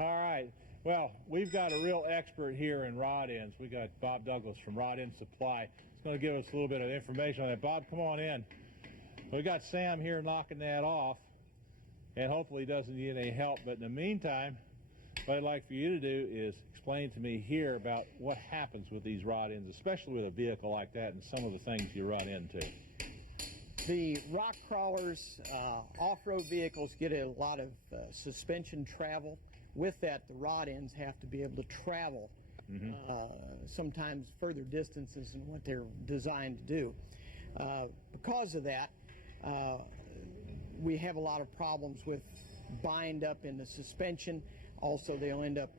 All right. Well, we've got a real expert here in rod ends. We got Bob Douglas from RodEnd Supply. He's going to give us a little bit of information on that. Bob, come on in. We got Sam here knocking that off, and hopefully he doesn't need any help. But in the meantime, what I'd like for you to do is explain to me here about what happens with these rod ends, especially with a vehicle like that and some of the things you run into. The rock crawlers, off-road vehicles get a lot of suspension travel. With that, the rod ends have to be able to travel sometimes further distances than what they're designed to do. Because of that, we have a lot of problems with bind up in the suspension. Also, they'll end up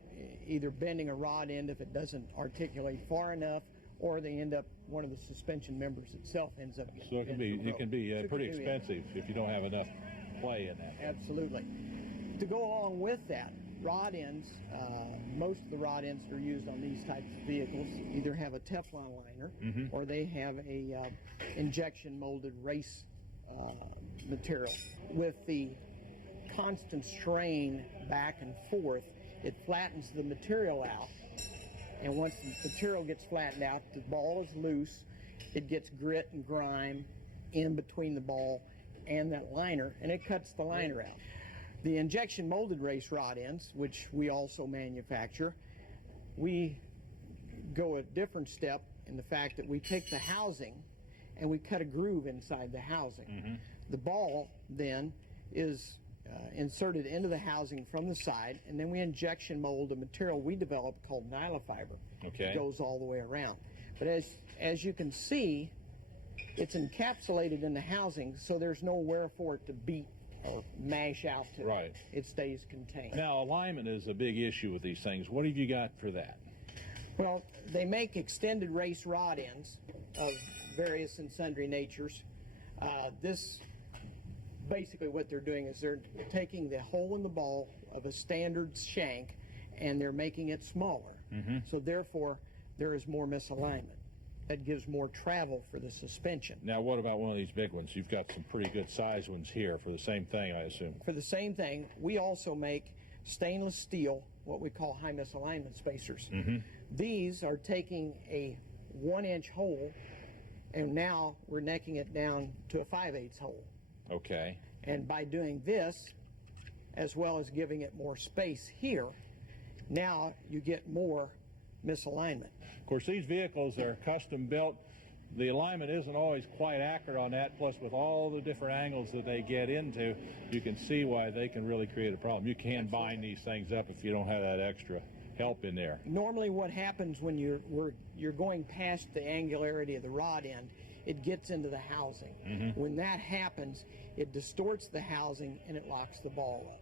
either bending a rod end if it doesn't articulate far enough, or they end up, one of the suspension members itself ends up getting so it can be pretty expensive if you don't have enough play in that. Absolutely. To go along with that, rod ends, most of the rod ends that are used on these types of vehicles either have a Teflon liner or they have a injection molded race material. With the constant strain back and forth, it flattens the material out, and once the material gets flattened out, the ball is loose. It gets grit and grime in between the ball and that liner, and it cuts the liner out. The injection molded race rod ends, which we also manufacture, we go a different step in the fact that we take the housing and we cut a groove inside the housing. The ball then is inserted into the housing from the side, and then we injection mold a material we developed called nylofiber. Okay. It goes all the way around. But as you can see, it's encapsulated in the housing, so there's nowhere for it to beat or mash out to. Right. It stays contained. Now, alignment is a big issue with these things. What have you got for that? Well, they make extended race rod ends of various and sundry natures. Basically what they're doing is they're taking the hole in the ball of a standard shank and they're making it smaller. So therefore, there is more misalignment. That gives more travel for the suspension. Now, what about one of these big ones? You've got some pretty good size ones here for the same thing, I assume. For the same thing, we also make stainless steel, what we call high misalignment spacers. These are taking a 1-inch hole, and now we're necking it down to a 5/8 hole. Okay. And by doing this, as well as giving it more space here, now you get more misalignment. Of course, these vehicles are custom built. The alignment isn't always quite accurate on that, plus with all the different angles that they get into, you can see why they can really create a problem. You can bind these things up if you don't have that extra help in there. Normally what happens when you're going past the angularity of the rod end, it gets into the housing. When that happens, it distorts the housing and it locks the ball up.